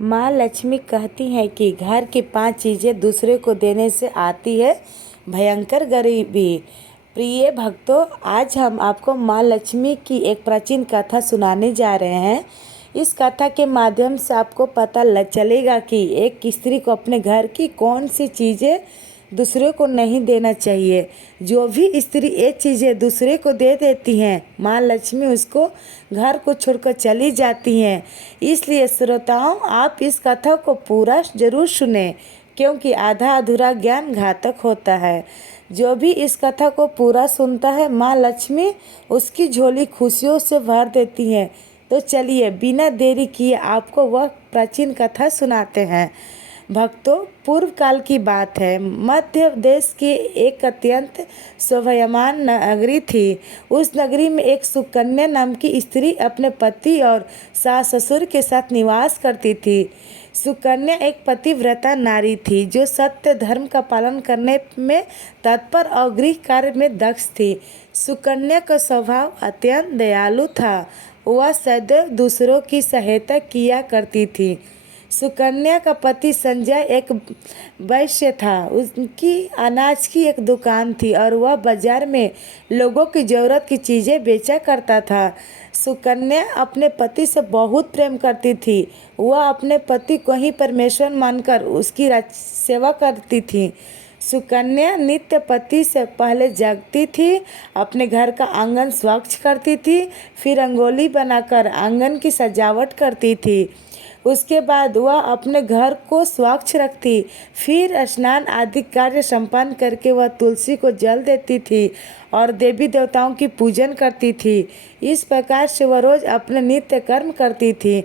माँ लक्ष्मी कहती हैं कि घर की 5 चीज़ें दूसरे को देने से आती है भयंकर गरीबी। प्रिय भक्तों, आज हम आपको माँ लक्ष्मी की एक प्राचीन कथा सुनाने जा रहे हैं। इस कथा के माध्यम से आपको पता चलेगा कि एक स्त्री को अपने घर की कौन सी चीज़ें दूसरे को नहीं देना चाहिए। जो भी स्त्री ये चीज़ें दूसरे को दे देती हैं, माँ लक्ष्मी उसको घर को छोड़कर चली जाती हैं। इसलिए श्रोताओं, आप इस कथा को पूरा जरूर सुने, क्योंकि आधा अधूरा ज्ञान घातक होता है। जो भी इस कथा को पूरा सुनता है, माँ लक्ष्मी उसकी झोली खुशियों से भर देती हैं। तो चलिए बिना देरी किए आपको वह प्राचीन कथा सुनाते हैं। भक्तों, पूर्व काल की बात है। मध्य देश की एक अत्यंत शोभायमान नगरी थी। उस नगरी में एक सुकन्या नाम की स्त्री अपने पति और सास ससुर के साथ निवास करती थी। सुकन्या एक पतिव्रता नारी थी जो सत्य धर्म का पालन करने में तत्पर और गृह कार्य में दक्ष थी। सुकन्या का स्वभाव अत्यंत दयालु था। वह सदैव दूसरों की सहायता किया करती थी। सुकन्या का पति संजय एक वैश्य था। उनकी अनाज की एक दुकान थी और वह बाजार में लोगों की ज़रूरत की चीज़ें बेचा करता था। सुकन्या अपने पति से बहुत प्रेम करती थी। वह अपने पति को ही परमेश्वर मानकर उसकी सेवा करती थी। सुकन्या नित्य पति से पहले जागती थी, अपने घर का आंगन स्वच्छ करती थी, फिर रंगोली बनाकर आंगन की सजावट करती थी। उसके बाद वह अपने घर को स्वच्छ रखती, फिर स्नान आदि कार्य संपन्न करके वह तुलसी को जल देती थी और देवी देवताओं की पूजन करती थी। इस प्रकार से वह रोज अपने नित्य कर्म करती थी।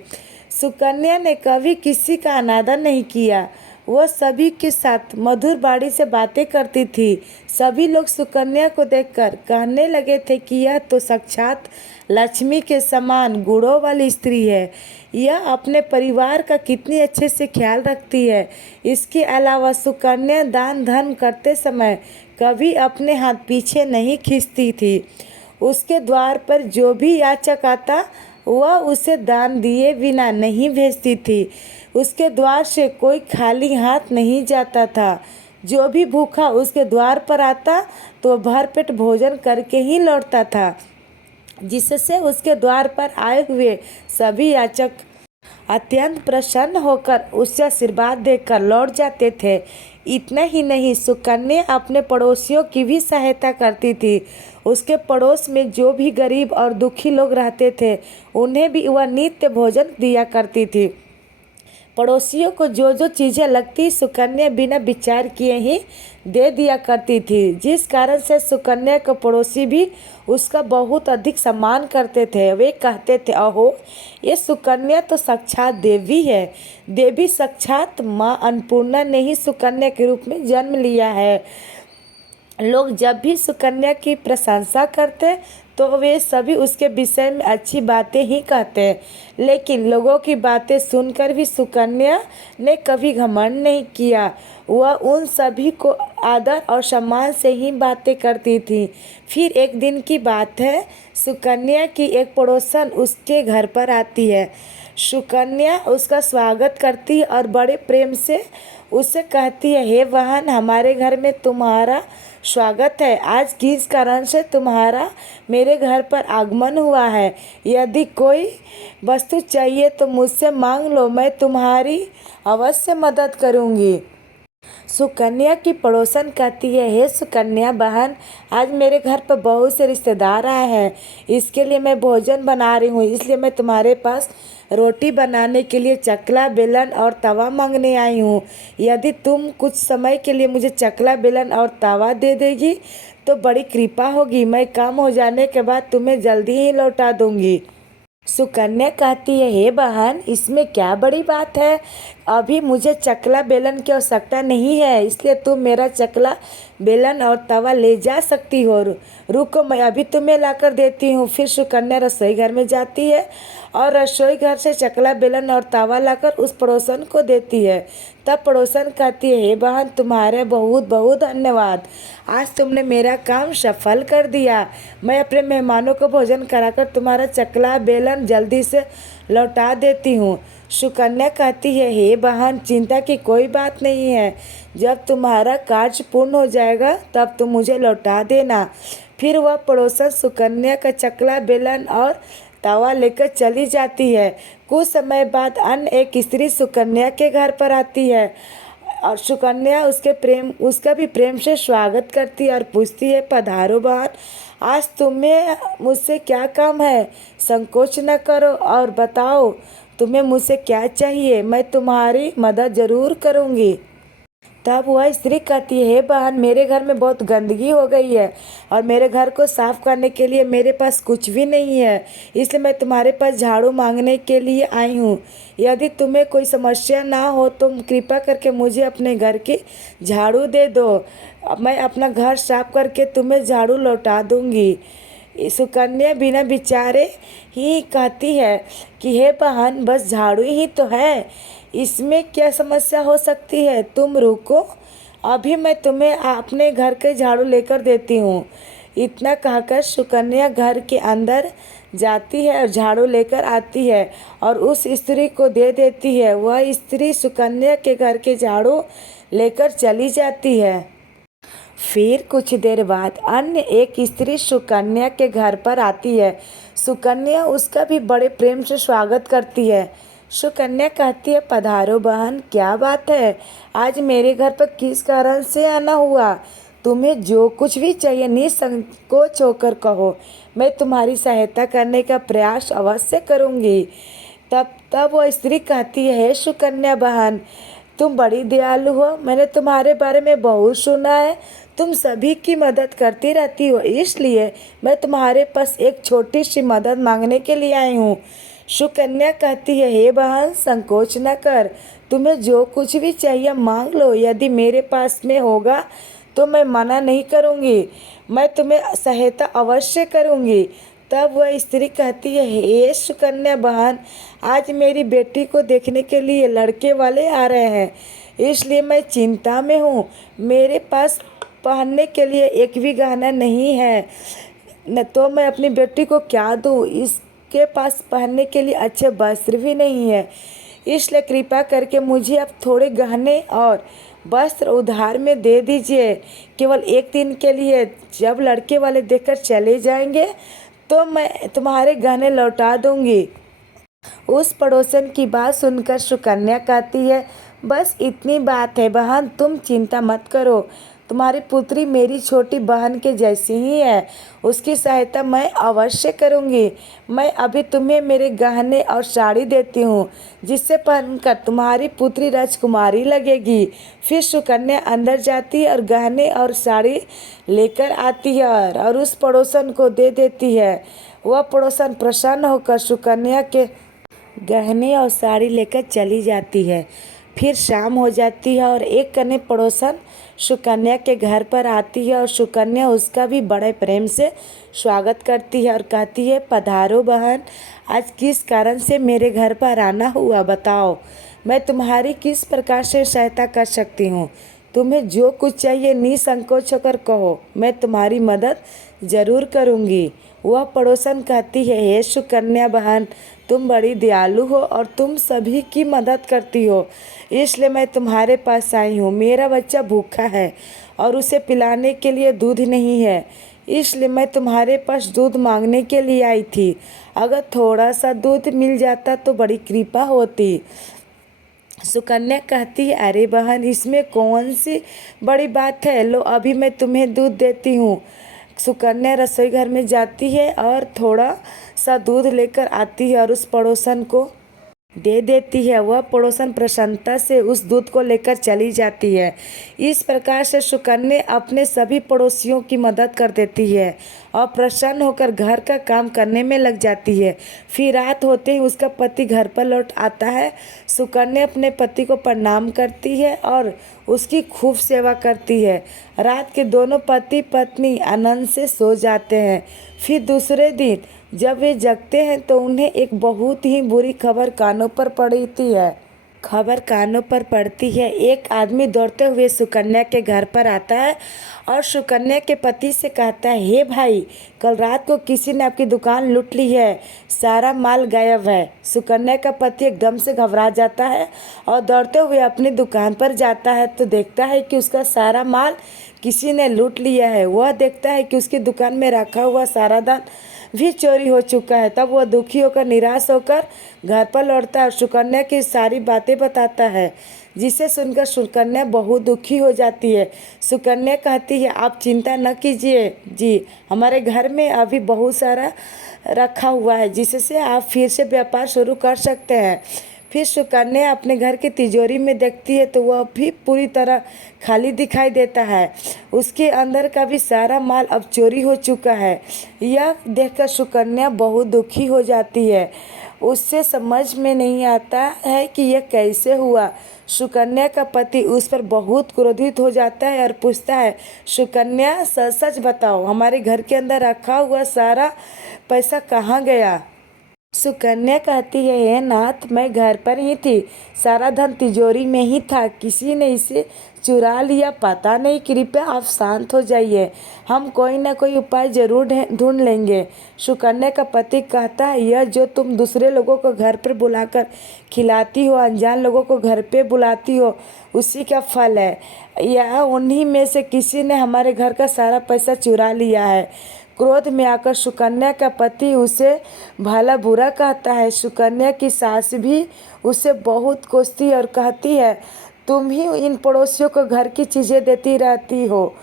सुकन्या ने कभी किसी का अनादर नहीं किया। वह सभी के साथ मधुर बाणी से बातें करती थी। सभी लोग सुकन्या को देखकर कहने लगे थे कि यह तो साक्षात लक्ष्मी के समान गुणों वाली स्त्री है। यह अपने परिवार का कितनी अच्छे से ख्याल रखती है। इसके अलावा सुकन्या दान धर्म करते समय कभी अपने हाथ पीछे नहीं खींचती थी। उसके द्वार पर जो भी याचक आता वह उसे दान दिए बिना नहीं भेजती थी। उसके द्वार से कोई खाली हाथ नहीं जाता था। जो भी भूखा उसके द्वार पर आता तो भरपेट भोजन करके ही लौटता था, जिससे उसके द्वार पर आए हुए सभी याचक अत्यंत प्रसन्न होकर उससे आशीर्वाद देकर लौट जाते थे। इतना ही नहीं, सुकन्या अपने पड़ोसियों की भी सहायता करती थी। उसके पड़ोस में जो भी गरीब और दुखी लोग रहते थे, उन्हें भी वह नित्य भोजन दिया करती थी। पड़ोसियों को जो जो चीज़ें लगती, सुकन्या बिना विचार किए ही दे दिया करती थी, जिस कारण से सुकन्या के पड़ोसी भी उसका बहुत अधिक सम्मान करते थे। वे कहते थे, अहो, ये सुकन्या तो साक्षात देवी है। देवी साक्षात माँ अन्नपूर्णा ने ही सुकन्या के रूप में जन्म लिया है। लोग जब भी सुकन्या की प्रशंसा करते तो वे सभी उसके विषय में अच्छी बातें ही कहते, लेकिन लोगों की बातें सुनकर भी सुकन्या ने कभी घमंड नहीं किया। वह उन सभी को आदर और सम्मान से ही बातें करती थी। फिर एक दिन की बात है, सुकन्या की एक पड़ोसन उसके घर पर आती है। सुकन्या उसका स्वागत करती है और बड़े प्रेम से उससे कहती है, हे बहन, हमारे घर में तुम्हारा स्वागत है। आज किस कारण से तुम्हारा मेरे घर पर आगमन हुआ है? यदि कोई वस्तु चाहिए तो मुझसे मांग लो, मैं तुम्हारी अवश्य मदद करूंगी। सुकन्या की पड़ोसन कहती है, हे सुकन्या बहन, आज मेरे घर पर बहुत से रिश्तेदार आए हैं। इसके लिए मैं भोजन बना रही हूँ, इसलिए मैं तुम्हारे पास रोटी बनाने के लिए चकला, बेलन और तवा मांगने आई हूँ। यदि तुम कुछ समय के लिए मुझे चकला, बेलन और तवा दे देगी तो बड़ी कृपा होगी। मैं काम हो जाने के बाद तुम्हें जल्दी ही लौटा दूंगी। सुकन्या कहती है, हे बहन, इसमें क्या बड़ी बात है? अभी मुझे चकला बेलन की आवश्यकता नहीं है, इसलिए तुम मेरा चकला बेलन और तवा ले जा सकती हो। रुको, मैं अभी तुम्हें लाकर देती हूँ। फिर सुकन्या रसोई घर में जाती है और रसोई घर से चकला बेलन और तवा लाकर उस पड़ोसन को देती है। तब पड़ोसन कहती है, हे बहन, तुम्हारे बहुत बहुत धन्यवाद। आज तुमने मेरा काम सफल कर दिया। मैं अपने मेहमानों को भोजन कराकर तुम्हारा चकला बेलन जल्दी से लौटा देती हूँ। सुकन्या कहती है, हे बहन, चिंता की कोई बात नहीं है। जब तुम्हारा कार्य पूर्ण हो जाएगा तब तुम मुझे लौटा देना। फिर वह पड़ोसन सुकन्या का चकला, बेलन और तवा लेकर चली जाती है। कुछ समय बाद अन्य एक स्त्री सुकन्या के घर पर आती है और सुकन्या उसका भी प्रेम से स्वागत करती है और पूछती है, पधारो बहन, आज तुम्हें मुझसे क्या काम है? संकोच न करो और बताओ तुम्हें मुझसे क्या चाहिए, मैं तुम्हारी मदद जरूर करूँगी। तब वह स्त्री कहती है, हे बहन, मेरे घर में बहुत गंदगी हो गई है और मेरे घर को साफ करने के लिए मेरे पास कुछ भी नहीं है, इसलिए मैं तुम्हारे पास झाड़ू मांगने के लिए आई हूँ। यदि तुम्हें कोई समस्या ना हो तो कृपा करके मुझे अपने घर की झाड़ू दे दो, मैं अपना घर साफ करके तुम्हें झाड़ू लौटा दूँगी। सुकन्या बिना विचारे ही कहती है कि हे बहन, बस झाड़ू ही तो है, इसमें क्या समस्या हो सकती है? तुम रुको, अभी मैं तुम्हें अपने घर के झाड़ू लेकर देती हूँ। इतना कहकर सुकन्या घर के अंदर जाती है और झाड़ू लेकर आती है और उस स्त्री को दे देती है। वह स्त्री सुकन्या के घर के झाड़ू लेकर चली जाती है। फिर कुछ देर बाद अन्य एक स्त्री सुकन्या के घर पर आती है। सुकन्या उसका भी बड़े प्रेम से स्वागत करती है। सुकन्या कहती है, पधारो बहन, क्या बात है, आज मेरे घर पर किस कारण से आना हुआ? तुम्हें जो कुछ भी चाहिए निसंकोच होकर कहो, मैं तुम्हारी सहायता करने का प्रयास अवश्य करूँगी। तब वह स्त्री कहती है, सुकन्या बहन, तुम बड़ी दयालु हो, मैंने तुम्हारे बारे में बहुत सुना है, तुम सभी की मदद करती रहती हो, इसलिए मैं तुम्हारे पास एक छोटी सी मदद मांगने के लिए आई हूँ। सुकन्या कहती है, हे बहन, संकोच न कर, तुम्हें जो कुछ भी चाहिए मांग लो, यदि मेरे पास में होगा तो मैं मना नहीं करूँगी, मैं तुम्हें सहायता अवश्य करूँगी। तब वह स्त्री कहती है, हे सुकन्या बहन, आज मेरी बेटी को देखने के लिए लड़के वाले आ रहे हैं, इसलिए मैं चिंता में हूँ। मेरे पास पहनने के लिए एक भी गहना नहीं है, न तो मैं अपनी बेटी को क्या दूँ, इसके पास पहनने के लिए अच्छे वस्त्र भी नहीं है, इसलिए कृपा करके मुझे अब थोड़े गहने और वस्त्र उधार में दे दीजिए, केवल एक दिन के लिए। जब लड़के वाले देखकर चले जाएंगे तो मैं तुम्हारे गहने लौटा दूंगी। उस पड़ोसन की बात सुनकर सुकन्या कहती है, बस इतनी बात है बहन, तुम चिंता मत करो, तुम्हारी पुत्री मेरी छोटी बहन के जैसी ही है, उसकी सहायता मैं अवश्य करूंगी। मैं अभी तुम्हें मेरे गहने और साड़ी देती हूँ, जिससे पहनकर तुम्हारी पुत्री राजकुमारी लगेगी। फिर सुकन्या अंदर जाती है और गहने और साड़ी लेकर आती है और उस पड़ोसन को दे देती है। वह पड़ोसन प्रसन्न होकर सुकन्या के गहने और साड़ी लेकर चली जाती है। फिर शाम हो जाती है और एक अन्य पड़ोसन सुकन्या के घर पर आती है और सुकन्या उसका भी बड़े प्रेम से स्वागत करती है और कहती है, पधारो बहन, आज किस कारण से मेरे घर पर आना हुआ, बताओ, मैं तुम्हारी किस प्रकार से सहायता कर सकती हूँ? तुम्हें जो कुछ चाहिए निसंकोच होकर कहो, मैं तुम्हारी मदद ज़रूर करूँगी। वह पड़ोसन कहती है, हे सुकन्या बहन, तुम बड़ी दयालु हो और तुम सभी की मदद करती हो, इसलिए मैं तुम्हारे पास आई हूँ। मेरा बच्चा भूखा है और उसे पिलाने के लिए दूध नहीं है, इसलिए मैं तुम्हारे पास दूध मांगने के लिए आई थी। अगर थोड़ा सा दूध मिल जाता तो बड़ी कृपा होती। सुकन्या कहती है, अरे बहन, इसमें कौन सी बड़ी बात है, लो अभी मैं तुम्हें दूध देती हूँ। सुकन्या रसोई घर में जाती है और थोड़ा सा दूध लेकर आती है और उस पड़ोसन को दे देती है। वह पड़ोसन प्रसन्नता से उस दूध को लेकर चली जाती है। इस प्रकार से सुकन्या अपने सभी पड़ोसियों की मदद कर देती है और प्रसन्न होकर घर का काम करने में लग जाती है। फिर रात होते ही उसका पति घर पर लौट आता है। सुकन्या अपने पति को प्रणाम करती है और उसकी खूब सेवा करती है। रात के दोनों पति पत्नी आनंद से सो जाते हैं। फिर दूसरे दिन जब वे जगते हैं तो उन्हें एक बहुत ही बुरी खबर कानों पर पड़ती है। खबर कानों पर पड़ती है। एक आदमी दौड़ते हुए सुकन्या के घर पर आता है और सुकन्या के पति से कहता है, हे भाई, कल रात को किसी ने आपकी दुकान लूट ली है, सारा माल गायब है। सुकन्या का पति एकदम से घबरा जाता है और दौड़ते हुए अपनी दुकान पर जाता है तो देखता है कि उसका सारा माल किसी ने लूट लिया है। वह देखता है कि उसकी दुकान में रखा हुआ सारा धन भी चोरी हो चुका है। तब वह दुखी होकर, निराश होकर घर पर लौटता है और सुकन्या की सारी बातें बताता है, जिसे सुनकर सुकन्या बहुत दुखी हो जाती है। सुकन्या कहती है, आप चिंता न कीजिए जी, हमारे घर में अभी बहुत सारा रखा हुआ है, जिससे आप फिर से व्यापार शुरू कर सकते हैं। फिर सुकन्या अपने घर की तिजोरी में देखती है तो वह भी पूरी तरह खाली दिखाई देता है। उसके अंदर का भी सारा माल अब चोरी हो चुका है। यह देखकर सुकन्या बहुत दुखी हो जाती है। उससे समझ में नहीं आता है कि यह कैसे हुआ। सुकन्या का पति उस पर बहुत क्रोधित हो जाता है और पूछता है, सुकन्या, सच सच बताओ, हमारे घर के अंदर रखा हुआ सारा पैसा कहाँ गया? सुकन्या कहती है, हे नाथ, मैं घर पर ही थी, सारा धन तिजोरी में ही था, किसी ने इसे चुरा लिया, पता नहीं। कृपया आप शांत हो जाइए, हम कोई ना कोई उपाय जरूर ढूंढ लेंगे। सुकन्या का पति कहता है, यह जो तुम दूसरे लोगों को घर पर बुलाकर खिलाती हो, अनजान लोगों को घर पे बुलाती हो, उसी का फल है। यह उन्हीं में से किसी ने हमारे घर का सारा पैसा चुरा लिया है। क्रोध में आकर सुकन्या का पति उसे भला बुरा कहता है। सुकन्या की सास भी उसे बहुत कोसती और कहती है, तुम ही इन पड़ोसियों को घर की चीज़ें देती रहती हो,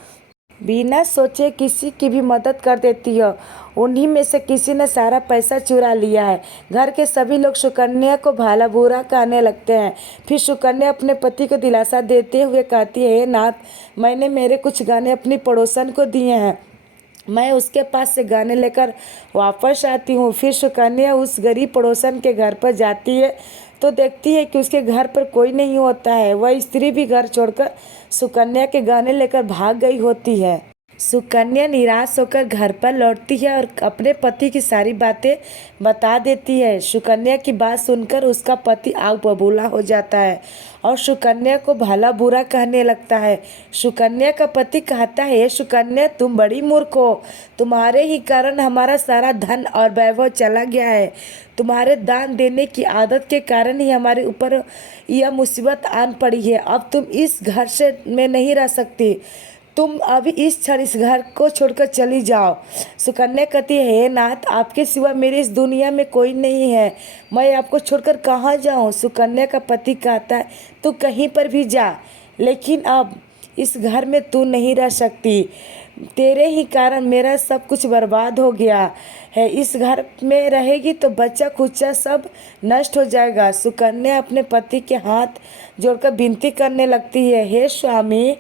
बिना सोचे किसी की भी मदद कर देती हो, उन्हीं में से किसी ने सारा पैसा चुरा लिया है। घर के सभी लोग सुकन्या को भला बुरा कहने लगते हैं। फिर सुकन्या अपने पति को दिलासा देते हुए कहती है, हे नाथ, मैंने मेरे कुछ गहने अपनी पड़ोसन को दिए हैं, मैं उसके पास से गहने लेकर वापस आती हूँ। फिर सुकन्या उस गरीब पड़ोसन के घर पर जाती है तो देखती है कि उसके घर पर कोई नहीं होता है। वह स्त्री भी घर छोड़कर सुकन्या के गहने लेकर भाग गई होती है। सुकन्या निराश होकर घर पर लौटती है और अपने पति की सारी बातें बता देती है। सुकन्या की बात सुनकर उसका पति आग बबूला हो जाता है और सुकन्या को भला बुरा कहने लगता है। सुकन्या का पति कहता है, सुकन्या, तुम बड़ी मूर्ख हो, तुम्हारे ही कारण हमारा सारा धन और वैभव चला गया है। तुम्हारे दान देने की आदत के कारण ही हमारे ऊपर यह मुसीबत आन पड़ी है। अब तुम इस घर से में नहीं रह सकती, तुम अभी इस क्षण इस घर को छोड़कर चली जाओ। सुकन्या कहती है, हे नाथ, आपके सिवा मेरे इस दुनिया में कोई नहीं है, मैं आपको छोड़कर कहाँ जाऊँ? सुकन्या का पति कहता है, तू कहीं पर भी जा, लेकिन अब इस घर में तू नहीं रह सकती। तेरे ही कारण मेरा सब कुछ बर्बाद हो गया है। इस घर में रहेगी तो बच्चा खुच्चा सब नष्ट हो जाएगा। सुकन्या अपने पति के हाथ जोड़कर विनती करने लगती है, हे स्वामी,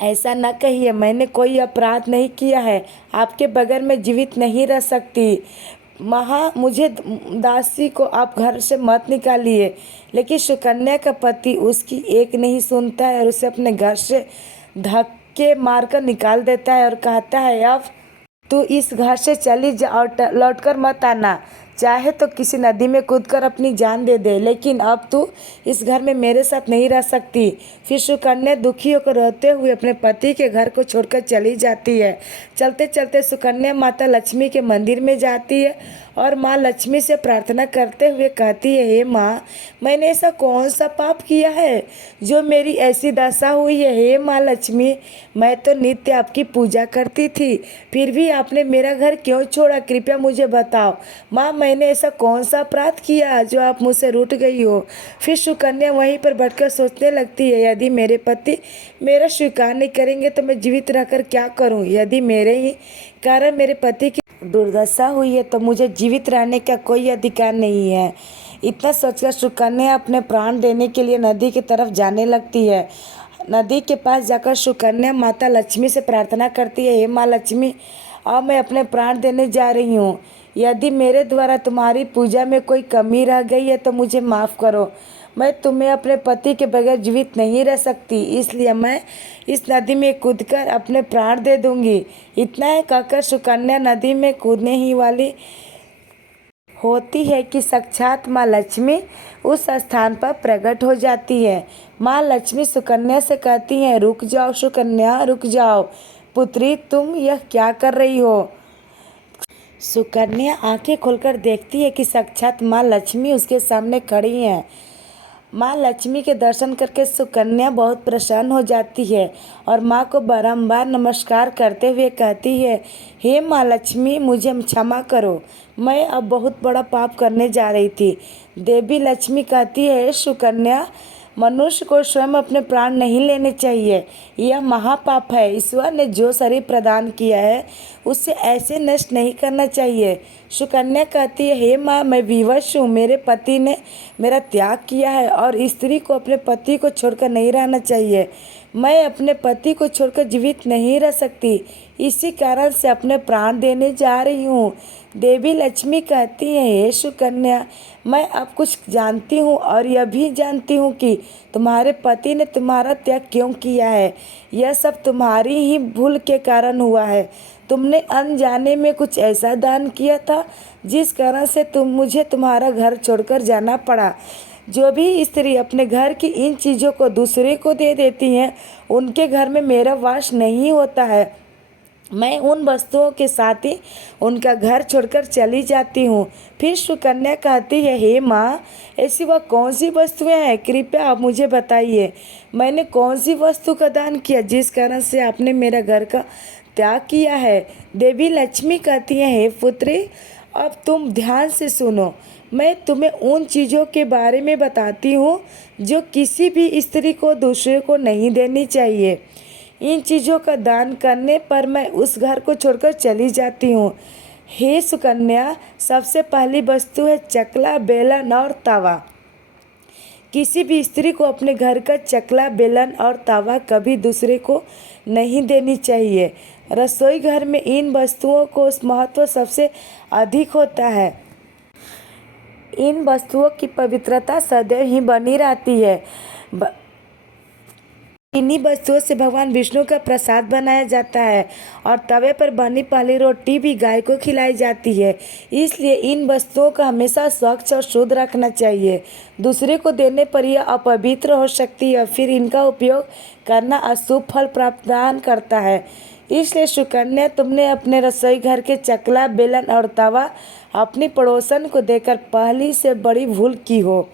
ऐसा न कहिए, मैंने कोई अपराध नहीं किया है, आपके बगैर मैं जीवित नहीं रह सकती। मुझे दासी को आप घर से मत निकालिए। लेकिन सुकन्या का पति उसकी एक नहीं सुनता है और उसे अपने घर से धक्के मारकर निकाल देता है और कहता है, अब तू इस घर से चली जा और लौटकर मत आना। चाहे तो किसी नदी में कूदकर अपनी जान दे दे, लेकिन अब तू इस घर में मेरे साथ नहीं रह सकती। फिर सुकन्या दुखी होकर रोते हुए अपने पति के घर को छोड़कर चली जाती है। चलते चलते सुकन्या माता लक्ष्मी के मंदिर में जाती है और माँ लक्ष्मी से प्रार्थना करते हुए कहती है, हे माँ, मैंने ऐसा कौन सा पाप किया है जो मेरी ऐसी दशा हुई है? हे माँ लक्ष्मी, मैं तो नित्य आपकी पूजा करती थी, फिर भी आपने मेरा घर क्यों छोड़ा? कृपया मुझे बताओ। माँ, मैंने ऐसा कौन सा अपराध किया जो आप मुझसे रूठ गई हो? फिर सुकन्या वहीं पर बैठकर सोचने लगती है, यदि मेरे पति मेरा स्वीकार नहीं करेंगे तो मैं जीवित रहकर क्या करूं? यदि मेरे ही कारण मेरे पति की दुर्दशा हुई है तो मुझे जीवित रहने का कोई अधिकार नहीं है। इतना सोचकर सुकन्या अपने प्राण देने के लिए नदी की तरफ जाने लगती है। नदी के पास जाकर सुकन्या माता लक्ष्मी से प्रार्थना करती है, हे माँ लक्ष्मी, अब मैं अपने प्राण देने जा रही हूँ। यदि मेरे द्वारा तुम्हारी पूजा में कोई कमी रह गई है तो मुझे माफ़ करो। मैं तुम्हें अपने पति के बगैर जीवित नहीं रह सकती, इसलिए मैं इस नदी में कूदकर अपने प्राण दे दूंगी। इतना है कहकर सुकन्या नदी में कूदने ही वाली होती है कि साक्षात माँ लक्ष्मी उस स्थान पर प्रकट हो जाती है। माँ लक्ष्मी सुकन्या से कहती हैं, रुक जाओ सुकन्या, रुक जाओ पुत्री, तुम यह क्या कर रही हो। सुकन्या आंखें खोलकर देखती है कि साक्षात माँ लक्ष्मी उसके सामने खड़ी हैं। माँ लक्ष्मी के दर्शन करके सुकन्या बहुत प्रसन्न हो जाती है और माँ को बारंबार नमस्कार करते हुए कहती है, हे माँ लक्ष्मी, मुझे क्षमा करो, मैं अब बहुत बड़ा पाप करने जा रही थी। देवी लक्ष्मी कहती है, सुकन्या, मनुष्य को स्वयं अपने प्राण नहीं लेने चाहिए, यह महापाप है। ईश्वर ने जो शरीर प्रदान किया है उसे ऐसे नष्ट नहीं करना चाहिए। सुकन्या कहती है, हे माँ, मैं विवश हूँ, मेरे पति ने मेरा त्याग किया है और स्त्री को अपने पति को छोड़कर नहीं रहना चाहिए। मैं अपने पति को छोड़कर जीवित नहीं रह सकती, इसी कारण से अपने प्राण देने जा रही हूँ। देवी लक्ष्मी कहती है, हे सुकन्या, मैं अब कुछ जानती हूँ और यह भी जानती हूँ कि तुम्हारे पति ने तुम्हारा त्याग क्यों किया है। यह सब तुम्हारी ही भूल के कारण हुआ है। तुमने अनजाने में कुछ ऐसा दान किया था जिस कारण से मुझे तुम्हारा घर छोड़कर जाना पड़ा। जो भी स्त्री अपने घर की इन चीज़ों को दूसरे को दे देती हैं, उनके घर में मेरा वास नहीं होता है। मैं उन वस्तुओं के साथ ही उनका घर छोड़कर चली जाती हूँ। फिर सुकन्या कहती है, हे माँ, ऐसी वह कौन सी वस्तुएं हैं, कृपया आप मुझे बताइए। मैंने कौन सी वस्तु का दान किया जिस कारण से आपने मेरा घर का त्याग किया है। देवी लक्ष्मी कहती है, हे पुत्री, अब तुम ध्यान से सुनो। मैं तुम्हें उन चीज़ों के बारे में बताती हूँ जो किसी भी स्त्री को दूसरे को नहीं देनी चाहिए। इन चीज़ों का दान करने पर मैं उस घर को छोड़कर चली जाती हूँ। हे सुकन्या, सबसे पहली वस्तु है चकला, बेलन और तवा। किसी भी स्त्री को अपने घर का चकला, बेलन और तवा कभी दूसरे को नहीं देनी चाहिए। रसोई घर में इन वस्तुओं को महत्व सबसे अधिक होता है। इन वस्तुओं की पवित्रता सदैव ही बनी रहती है। इन्हीं वस्तुओं से भगवान विष्णु का प्रसाद बनाया जाता है और तवे पर बनी पहली रोटी भी गाय को खिलाई जाती है। इसलिए इन वस्तुओं को हमेशा स्वच्छ और शुद्ध रखना चाहिए। दूसरे को देने पर यह अपवित्र हो सकती है, फिर इनका उपयोग करना अशुभ फल प्रदान करता है। इसलिए सुकन्या, तुमने अपने रसोई घर के चकला, बेलन और तवा अपनी पड़ोसन को देकर पहली से बड़ी भूल की हो।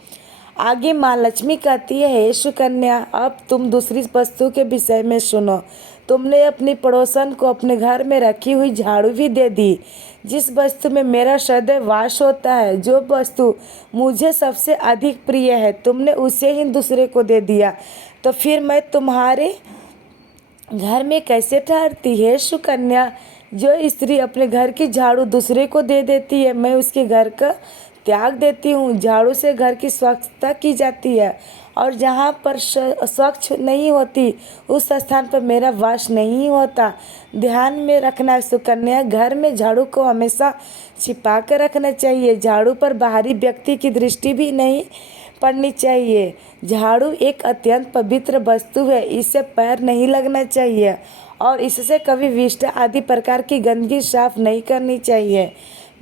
आगे माँ लक्ष्मी कहती है, हे सुकन्या, अब तुम दूसरी वस्तु के विषय में सुनो। तुमने अपनी पड़ोसन को अपने घर में रखी हुई झाड़ू भी दे दी, जिस वस्तु में मेरा सदैव वास होता है। जो वस्तु मुझे सबसे अधिक प्रिय है, तुमने उसे ही दूसरे को दे दिया, तो फिर मैं तुम्हारे घर में कैसे ठहरती है। सुकन्या, जो स्त्री अपने घर की झाड़ू दूसरे को दे देती है, मैं उसके घर का त्याग देती हूँ। झाड़ू से घर की स्वच्छता की जाती है और जहाँ पर स्वच्छ नहीं होती उस स्थान पर मेरा वास नहीं होता। ध्यान में रखना सुकन्या, घर में झाड़ू को हमेशा छिपा कर रखना चाहिए। झाड़ू पर बाहरी व्यक्ति की दृष्टि भी नहीं पड़नी चाहिए। झाड़ू एक अत्यंत पवित्र वस्तु है, इससे पैर नहीं लगना चाहिए और इससे कभी विष्ठा आदि प्रकार की गंदगी साफ नहीं करनी चाहिए।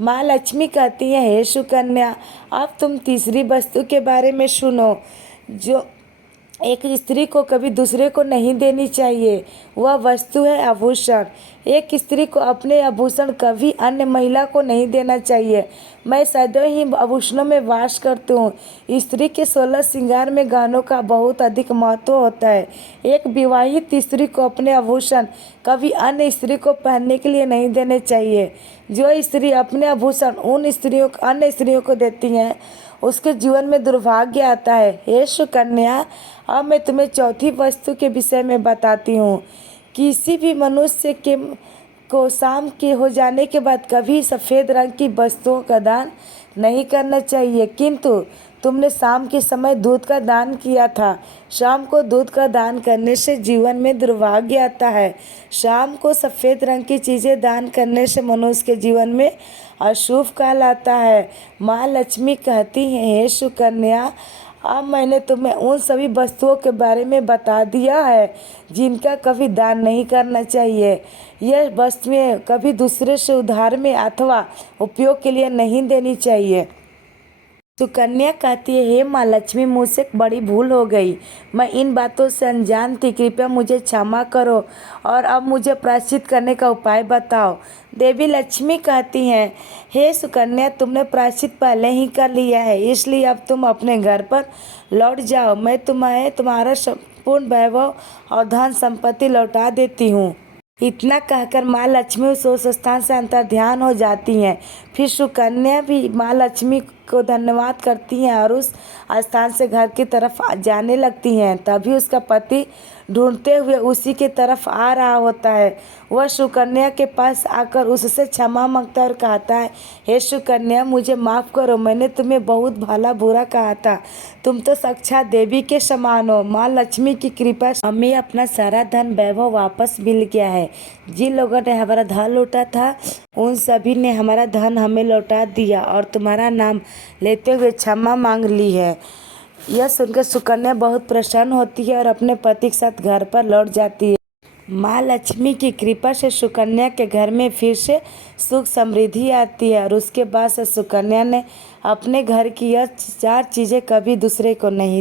माँ लक्ष्मी कहती है, हे सुकन्या, अब तुम तीसरी वस्तु के बारे में सुनो जो एक स्त्री को कभी दूसरे को नहीं देनी चाहिए। वह वस्तु है आभूषण। एक स्त्री को अपने आभूषण कभी अन्य महिला को नहीं देना चाहिए। मैं सदैव ही आभूषणों में वास करती हूँ। स्त्री के 16 श्रृंगार में गहनों का बहुत अधिक महत्व होता है। एक विवाहित स्त्री को अपने आभूषण कभी अन्य स्त्री को पहनने के लिए नहीं देने चाहिए। जो स्त्री अपने आभूषण अन्य स्त्रियों को देती हैं, उसके जीवन में दुर्भाग्य आता है। हे सुकन्या, अब मैं तुम्हें चौथी वस्तु के विषय में बताती हूँ। किसी भी मनुष्य को शाम के हो जाने के बाद कभी सफ़ेद रंग की वस्तुओं का दान नहीं करना चाहिए, किंतु तुमने शाम के समय दूध का दान किया था। शाम को दूध का दान करने से जीवन में दुर्भाग्य आता है। शाम को सफ़ेद रंग की चीज़ें दान करने से मनुष्य के जीवन में अशुभ काल आता है। माँ लक्ष्मी कहती हैं, हे सुकन्या, अब मैंने तुम्हें उन सभी वस्तुओं के बारे में बता दिया है जिनका कभी दान नहीं करना चाहिए। यह वस्तुएं कभी दूसरे से उधार में अथवा उपयोग के लिए नहीं देनी चाहिए। सुकन्या कहती है, हे माँ लक्ष्मी, मुझसे एक बड़ी भूल हो गई। मैं इन बातों से अनजान थी, कृपया मुझे क्षमा करो और अब मुझे प्रायश्चित करने का उपाय बताओ। देवी लक्ष्मी कहती हैं, हे सुकन्या, तुमने प्रायश्चित पहले ही कर लिया है, इसलिए अब तुम अपने घर पर लौट जाओ। मैं तुम्हें तुम्हारा संपूर्ण वैभव और धन संपत्ति लौटा देती हूँ। इतना कहकर माँ लक्ष्मी उस स्थान से अंतर्ध्यान हो जाती हैं। फिर सुकन्या भी माँ लक्ष्मी को धन्यवाद करती हैं और उस स्थान से घर की तरफ जाने लगती हैं। तभी उसका पति ढूंढते हुए उसी की तरफ आ रहा होता है। वह सुकन्या के पास आकर उससे क्षमा मांगता और कहता है, हे सुकन्या, मुझे माफ़ करो, मैंने तुम्हें बहुत भला बुरा कहा था। तुम तो साक्षात देवी के समान हो। माँ लक्ष्मी की कृपा से हमें अपना सारा धन वैभव वापस मिल गया है। जिन लोगों ने हमारा धन लूटा था उन सभी ने हमारा धन हमें लौटा दिया और तुम्हारा नाम लेते हुए क्षमा मांग ली है। यह सुनकर सुकन्या बहुत प्रसन्न होती है और अपने पति के साथ घर पर लौट जाती है। माँ लक्ष्मी की कृपा से सुकन्या के घर में फिर से सुख समृद्धि आती है और उसके बाद से सुकन्या ने अपने घर की यह 4 चीज़ें कभी दूसरे को नहीं